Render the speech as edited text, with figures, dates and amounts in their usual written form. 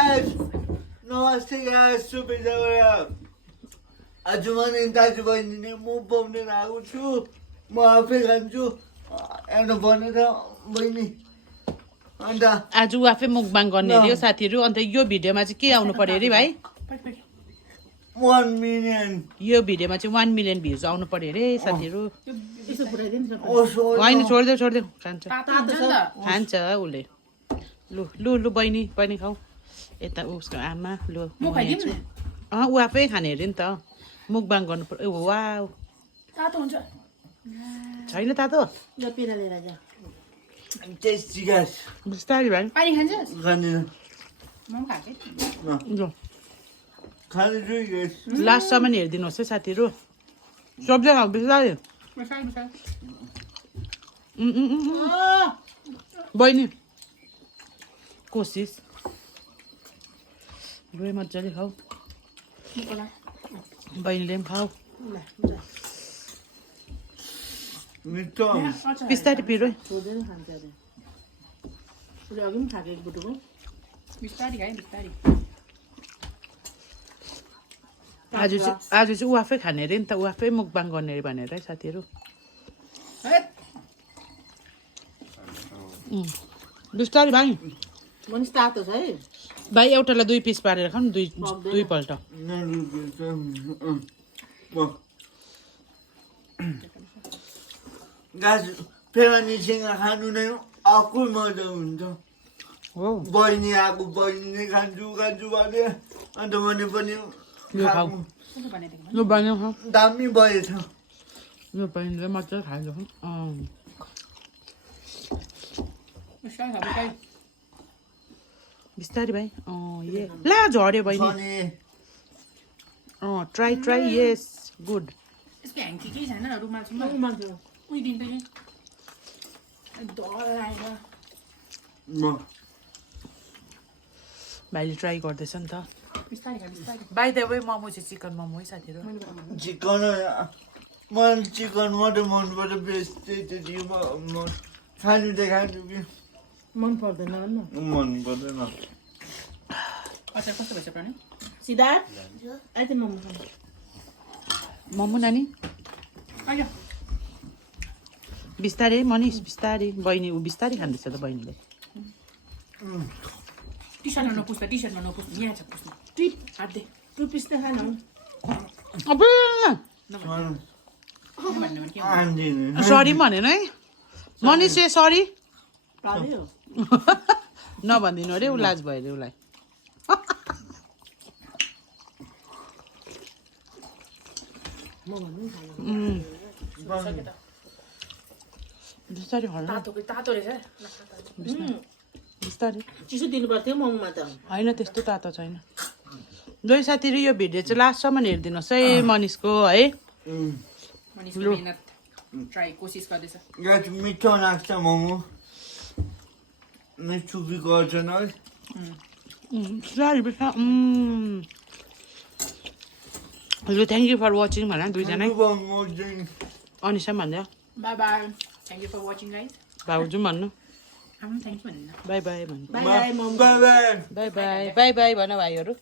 guys. नमस्ते guys. सुबेदाबा. आज मैले दाजुबहिनीले म पाउनेर आएको छु. म आफै खान्छु. एउटा भनेर बहिनी. अन्त आज ऊ आफै मुकबाङ गर्ने अरे साथीहरू अन्त यो भिडियोमा चाहिँ के आउनु पर्यो अरे भाइ 1 million. यो भिडियोमा चाहिँ 1 million भ्युज आउनु पर्यो अरे साथीहरू ओसो होइन छोडिदेऊ खान्छ खान्छ उसले लु लु लु बहिनी खाऊ यता उसको आमा लु ऊ आफै खाने अरे नि त मुकबाङ गर्नु पर्यो वाउ छैन तातो टेस्टी guys. बिस्तारै भाइ खाँदैन. ल खाँदैछु guys. लास्टसम्म हेरिदिनुहोस् है साथीहरू सब्जी खाऊ बिस्तारै बहिनी कोसिस लु मजाले खाऊ बहिनीले पनि खाऊ मिठो. बिस्तारै पिरो आज चाहिँ ऊ आफै खाने अरे नि त ऊ आफै मुकबाङ गर्ने अरे भनेर है साथीहरू बिस्तारै भाइ तातो छ है भाइ एउटालाई 2 पिस पारेर खाऊ न दुईपल्ट गाज फेवानीसँग खानु नै अर्कै मजा हुन्छ. हो बहिनी आएको बहिनीले खान्छु भने अन्त मैले पनि यो खाऊ यो बहिनी खाऊ दामी भएछ. यो बहिनीले मजाले खान्छ बिस्तारै भाइ ये ला झऱ्यो बहिनी ट्राई यस गुड भाइले ट्राई गर्दैछ नि त बाई द वे मोमो चाहिँ चिकन मोमो है साथीहरू चिकन मलाई चिकन मात्रै मनपर्छ बेस्ट त्यही खानु त खान्छु कि मन पर्दैन मन पर्दैन. सिद्धार्थ आइते मोमो नानी बिस्तारै मनिष बिस्तारै बहिनी ऊ बिस्तारै खाँदैछ त बहिनीले सरी भनेन है मनिष ए सरी नभनिदिनु अरे ऊ लाज भयो अरे उसलाई बिस्तारै बिस्तारै चिसो दिनु पर्थ्यो मोमोमा त होइन त्यस्तो तातो छैन दुई साथीहरू यो भिडियो चाहिँ लास्टसम्म हेरिदिनुहोस् है मनिषको है गाज मिठो लाग्छ मोमो मिठो गर्छन् है लु थ्याङ्क यू फर वाचिङ भन दुईजना अनिसा भन्दा bye bye thank you for watching guys भाउजू भन्नु बाई बाई भन्नु बाई बाई भन भाइहरू